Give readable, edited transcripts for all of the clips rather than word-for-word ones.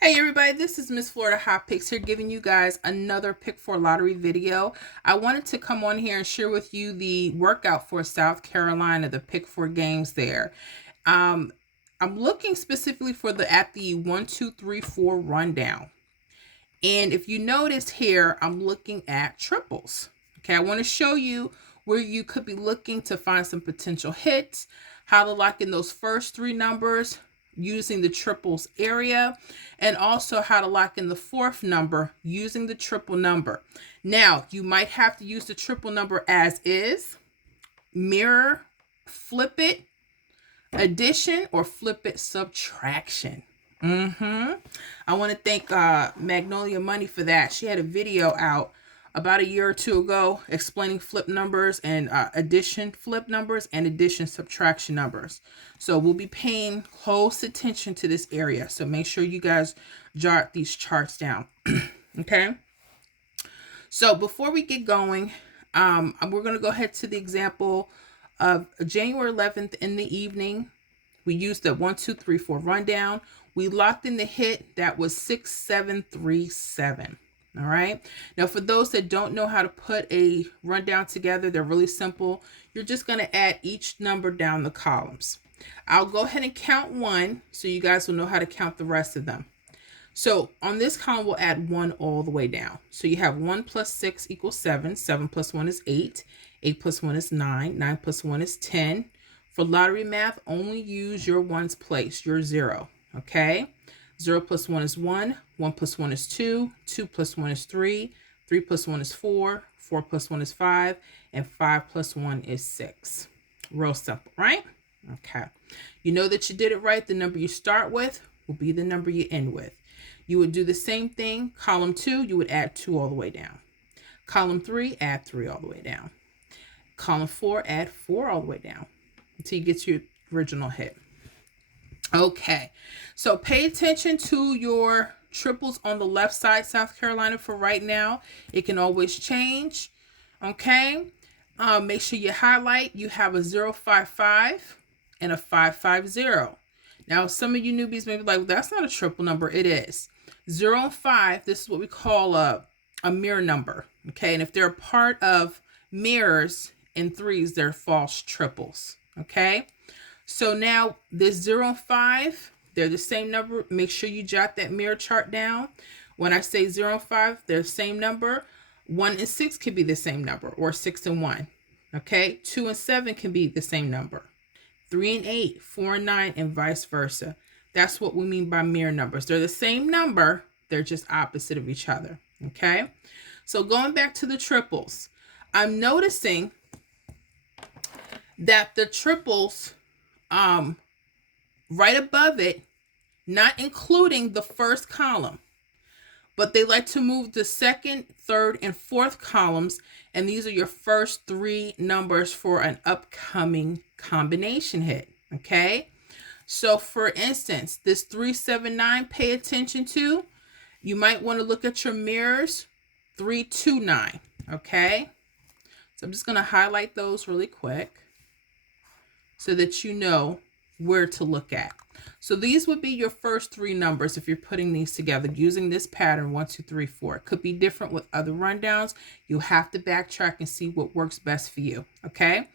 Hey everybody, this is Miss Florida Hot Picks here giving you guys another Pick 4 lottery video. I wanted to come on here and share with you the workout for South Carolina, the Pick 4 games there. Um, I'm looking specifically for the 1, 2, 3, 4 rundown. And if you notice here, I'm looking at triples. Okay, I want to show you where you could be looking to find some potential hits, how to lock in those first three numbers using the triples area, and also how to lock in the fourth number using the triple number. Now, you might have to use the triple number as is, mirror, flip it, addition, or flip it subtraction. I want to thank Magnolia Money for that. She had a video out about a year or two ago explaining flip numbers and addition flip numbers and addition subtraction numbers. So we'll be paying close attention to this area. So make sure you guys jot these charts down. Okay. So before we get going, we're going to go ahead to the example of January 11th in the evening. We used the 1, 2, 3, 4 rundown. We locked in the hit that was 6737. All right. Now, for those that don't know how to put a rundown together, they're really simple. You're just going to add each number down the columns. I'll go ahead and count one so you guys will know how to count the rest of them. So on this column, we'll add 1 all the way down. So you have 1 plus 6 equals 7. 7 plus 1 is 8. 8 plus 1 is 9. 9 plus 1 is 10. For lottery math, only use your ones place, your 0. Okay? 0 plus 1 is 1. 1 plus 1 is 2. 2 plus 1 is 3. 3 plus 1 is 4. 4 plus 1 is 5. And 5 plus 1 is 6. Real simple, right? Okay. You know that you did it right. The number you start with will be the number you end with. You would do the same thing. Column 2, you would add 2 all the way down. Column 3, add 3 all the way down. Column 4, add 4 all the way down until you get to your original hit. Okay, so pay attention to your triples on the left side, South Carolina, for right now. It can always change. Okay, make sure you highlight. You have a 055 and a 550. Now, some of you newbies may be like, well, that's not a triple number. It is. 0 and 5, this is what we call a mirror number. Okay, and if they're a part of mirrors and threes, they're false triples. Okay, so now this 0 and 5, they're the same number. Make sure you jot that mirror chart down. When I say 0 and 5, they're the same number. 1 and 6 could be the same number, or 6 and 1. Okay, 2 and 7 can be the same number. 3 and 8, 4 and 9, and vice versa. That's what we mean by mirror numbers. They're the same number. They're just opposite of each other. Okay, so going back to the triples, I'm noticing that the triples, right above it, not including the first column, but they like to move the second, third, and fourth columns, and these are your first three numbers for an upcoming combination hit. Okay, so for instance, this 379, pay attention to. You might want to look at your mirrors. 329. Okay, so I'm just going to highlight those really quick so that you know where to look at. So these would be your first three numbers if you're putting these together using this pattern 1, 2, 3, 4. It could be different with other rundowns. You have to backtrack and see what works best for you. Okay,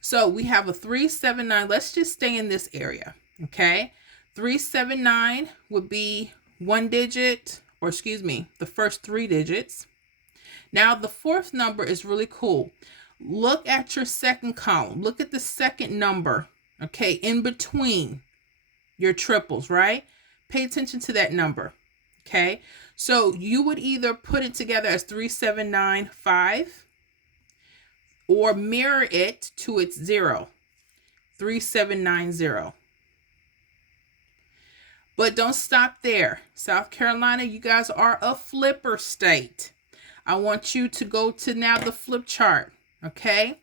so we have a 379. Let's just stay in this area. Okay, 379 would be one digit, or excuse me, the first three digits. Now the fourth number is really cool. Look at your second column. Look at the second number, okay, in between your triples, right? Pay attention to that number, okay? So you would either put it together as 3795 or mirror it to its 0, 3790. But don't stop there. South Carolina, you guys are a flipper state. I want you to go to now the flip chart. Okay,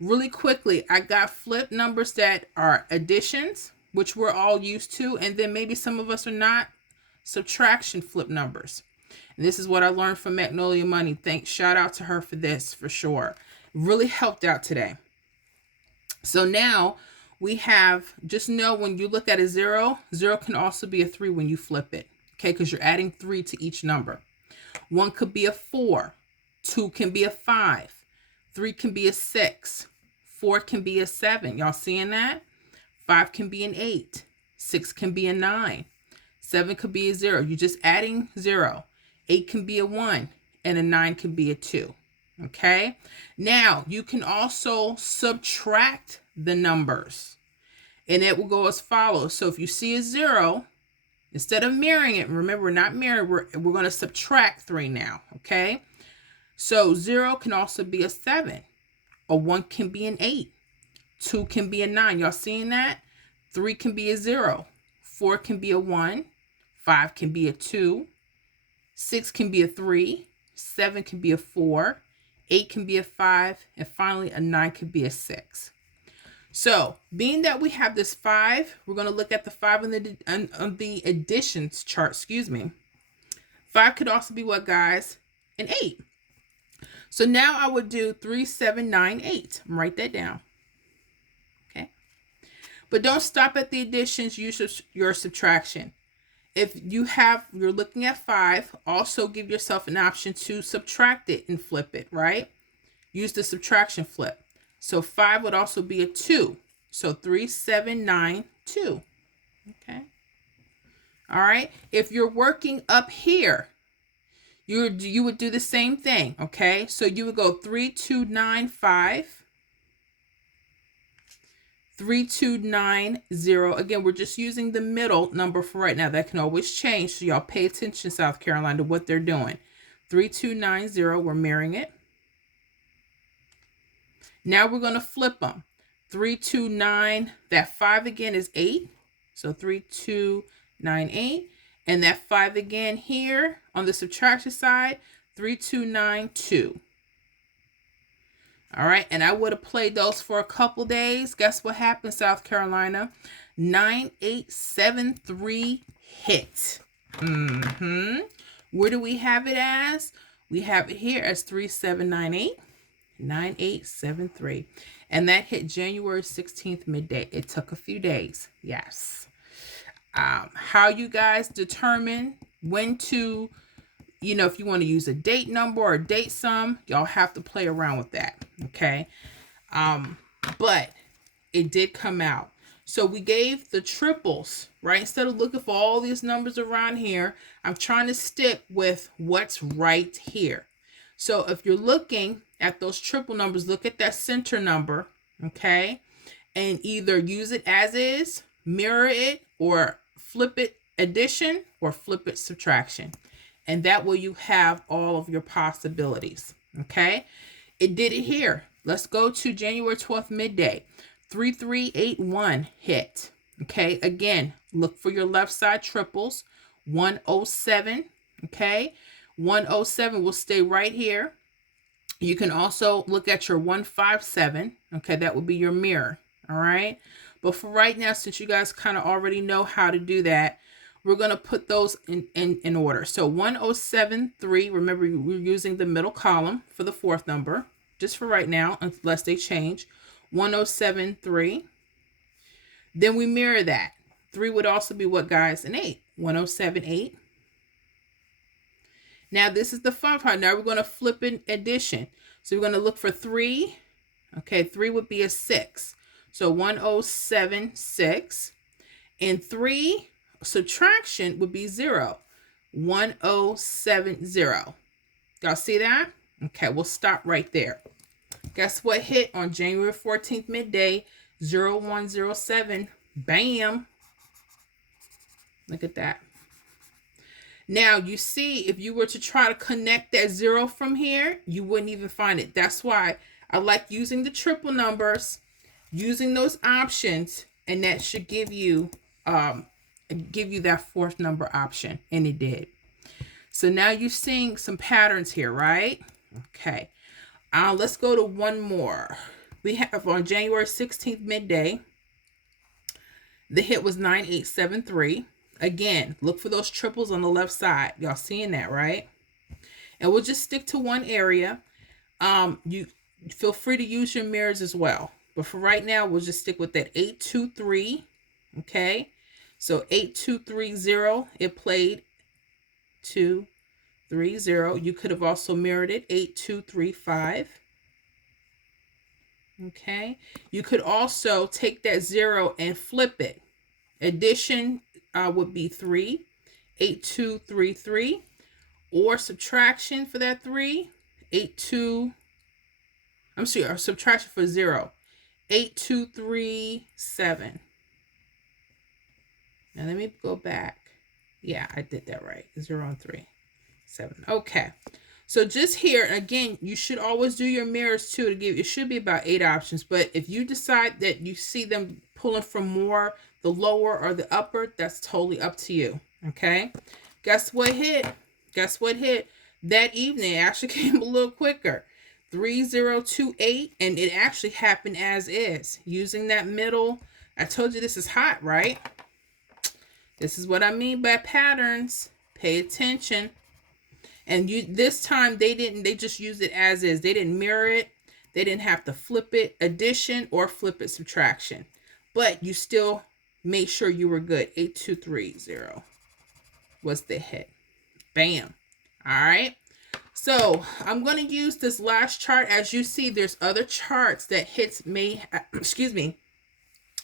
really quickly, I got flip numbers that are additions, which we're all used to, and then maybe some of us are not, subtraction flip numbers. And this is what I learned from Magnolia Money. Shout out to her for this, for sure. Really helped out today. So now we have, just know when you look at a 0, 0 can also be a 3 when you flip it. Okay, because you're adding 3 to each number. 1 could be a 4. 2 can be a 5. 3 can be a 6. 4 can be a 7. Y'all seeing that? 5 can be an 8. 6 can be a 9. 7 could be a 0. You're just adding 0. 8 can be a 1. And a 9 can be a 2. Okay? Now, you can also subtract the numbers. And it will go as follows. So if you see a 0, instead of mirroring it, remember, we're not mirroring, we're going to subtract 3 now. Okay? So 0 can also be a 7. A 1 can be an 8. 2 can be a 9. Y'all seeing that? 3 can be a 0. 4 can be a 1. 5 can be a 2. 6 can be a 3. 7 can be a 4. 8 can be a 5. And finally, a 9 can be a 6. So, being that we have this 5, we're going to look at the 5 on the additions chart, 5 could also be what, guys? An 8. So now I would do 3, 7, 9, 8. Write that down. Okay. But don't stop at the additions, use your subtraction. If you're looking at 5, also give yourself an option to subtract it and flip it, right? Use the subtraction flip. So 5 would also be a 2. So 3, 7, 9, 2. Okay. All right. If you're working up here, you would do the same thing. Okay. So you would go 3, 2, 9, 5. 3, 2, 9, 0. Again, we're just using the middle number for right now. That can always change. So y'all pay attention, South Carolina, to what they're doing. 3, 2, 9, 0. We're mirroring it. Now we're going to flip them. 3, 2, 9. That 5 again is 8. So 3, 2, 9, 8. And that 5 again here on the subtraction side. 3, 2, 9, 2. All right, and I would have played those for a couple days. Guess what happened, South Carolina? 9873 hit. Where do we have it as? We have it here as 3798, 9873. And that hit January 16th midday. It took a few days. Yes. How you guys determine when to, if you want to use a date number or a date sum, y'all have to play around with that. Okay. But it did come out. So we gave the triples, right? Instead of looking for all these numbers around here, I'm trying to stick with what's right here. So if you're looking at those triple numbers, look at that center number, okay? And either use it as is, mirror it, or flip it addition, or flip it subtraction. And that way you have all of your possibilities, okay? It did it here. Let's go to January 12th midday. 3381 hit. Okay, again, look for your left side triples. 107, okay? 107 will stay right here. You can also look at your 157, okay? That would be your mirror, all right? But for right now, since you guys kind of already know how to do that, we're going to put those in order. So 1073, remember we're using the middle column for the fourth number, just for right now, unless they change. 1073. Then we mirror that. 3 would also be what, guys? An 8. 1078. Now this is the fun part. Now we're going to flip in addition. So we're going to look for 3. Okay, 3 would be a 6. So 1076. And 3 subtraction would be 0. 1070. Y'all see that? Okay, we'll stop right there. Guess what hit on January 14th midday? 0107. Bam. Look at that. Now, you see, if you were to try to connect that 0 from here, you wouldn't even find it. That's why I like using the triple numbers, using those options, and that should give you that fourth number option, and it did. So now you're seeing some patterns here, right? Okay. Let's go to one more. We have on January 16th midday, the hit was 9873. Again, look for those triples on the left side. Y'all seeing that, right? And we'll just stick to one area. You feel free to use your mirrors as well. But for right now, we'll just stick with that 823. Okay. So 8230, it played 8230. You could have also mirrored it, 8235. Okay, you could also take that 0 and flip it. Addition would be 3, 8233, or subtraction for that 3, 82. I'm sorry, or subtraction for 0, 8237. Now let me go back. Yeah, I did that right. 0 and 3, 7. Okay. So just here, again, you should always do your mirrors too to give, it should be about 8 options. But if you decide that you see them pulling from more the lower or the upper, that's totally up to you. Okay. Guess what hit? Guess what hit? That evening it actually came a little quicker. 3028, and it actually happened as is. Using that middle. I told you this is hot, right? This is what I mean by patterns. Pay attention. And this time they just used it as is. They didn't mirror it. They didn't have to flip it addition or flip it subtraction. But you still made sure you were good. 8230 was the hit. Bam. All right. So I'm going to use this last chart. As you see, there's other charts that hits may, excuse me,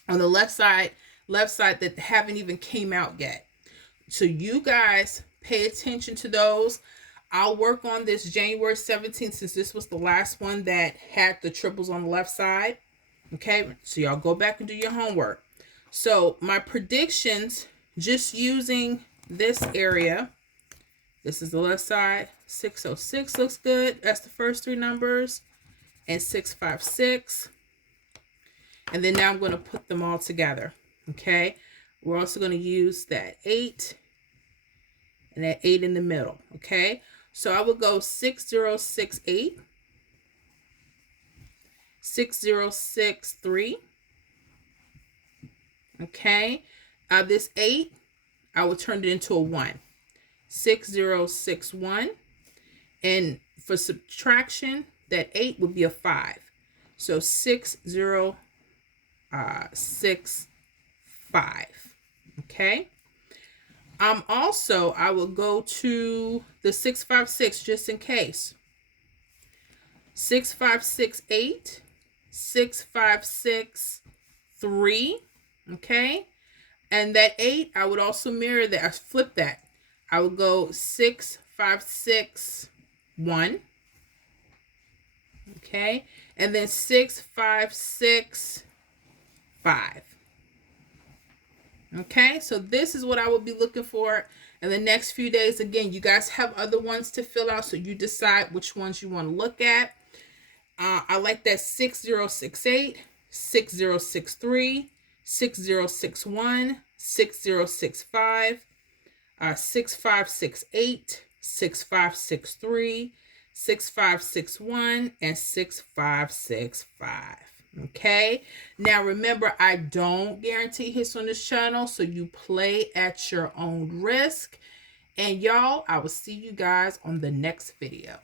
on the left side that haven't even came out yet. So you guys pay attention to those. I'll work on this January 17th since this was the last one that had the triples on the left side. Okay, so y'all go back and do your homework. So my predictions, just using this area, this is the left side. 606 looks good. That's the first 3 numbers. And 656. And then now I'm going to put them all together. Okay, we're also going to use that 8 and that 8 in the middle. Okay, so I would go 6068, 6063. Okay, this 8, I would turn it into a 1. 6061. And for subtraction, that 8 would be a 5. So 6065. Okay. Also, I will go to the 656 just in case. 6568, 6563. Okay. And that 8, I would also mirror that. I flip that. I would go 6561. Okay. And then 6565. Okay, so this is what I will be looking for in the next few days. Again, you guys have other ones to fill out, so you decide which ones you want to look at. I like that 6068, 6063, 6061, 6065, 6568, 6563, 6561, and 6565. Okay, now remember, I don't guarantee hits on this channel, so you play at your own risk. And y'all, I will see you guys on the next video.